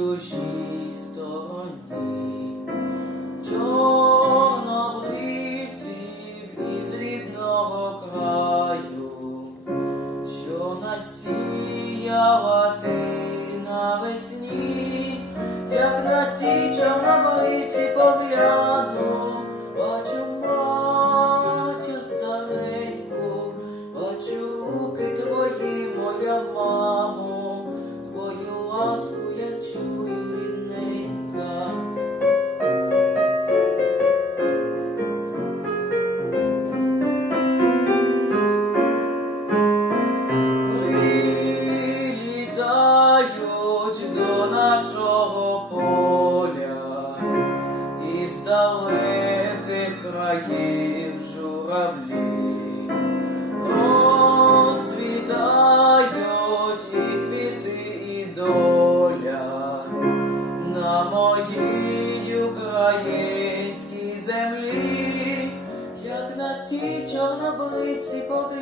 чужій стороні, чорнобривців із рідного краю, що насіяла ти навесні, як на ті чорнобривці погляну, бачу стареньку, бачу руки твої, моя мамо, країв журавлі, розцвітають і квіти, і доля. На моїй українській землі, як на тій чорнобривці погляну,